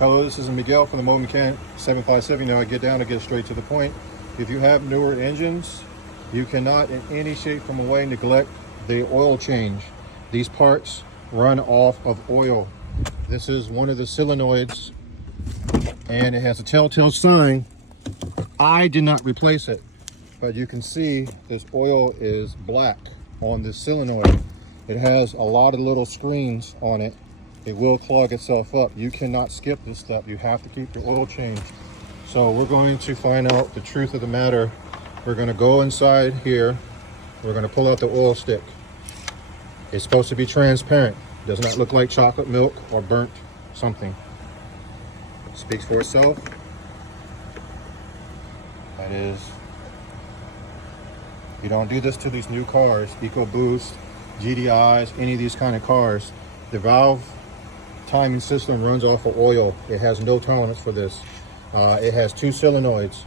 Hello, this is Miguel from the Mobile Mechanic 757. Now I get down to get straight to the point. If you have newer engines, you cannot in any shape from way neglect the oil change. These parts run off of oil. This is one of the solenoids and it has a telltale sign. I did not replace it, but you can see this oil is black on this solenoid. It has a lot of little screens on it. It will clog itself up. You cannot skip this step. You have to keep your oil changed. So we're going to find out the truth of the matter. We're going to go inside here. We're going to pull out the oil stick. It's supposed to be transparent. It does not look like chocolate milk or burnt something. It speaks for itself. That is, you don't do this to these new cars, EcoBoost, GDIs, any of these kind of cars. The valve timing system runs off of oil. It has no tolerance for this. It has two solenoids.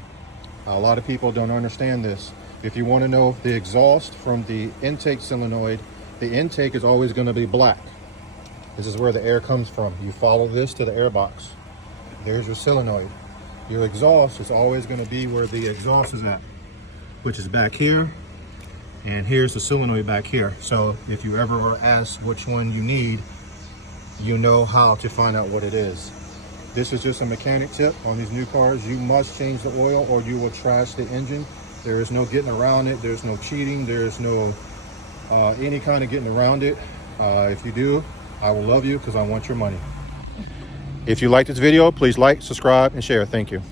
A lot of people don't understand this. If you want to know the exhaust from the intake solenoid, the intake is always going to be black. This is where the air comes from. You follow this to the air box. There's your solenoid. Your exhaust is always going to be where the exhaust is at, which is back here, and here's the solenoid back here. So if you ever are asked which one you need, you know how to find out what it is. This is just a mechanic tip on these new cars. You must change the oil or you will trash the engine. There is no getting around it. There's no cheating. There's no any kind of getting around it. If you do, I will love you because I want your money. If you like this video, please like, subscribe, and share. Thank you.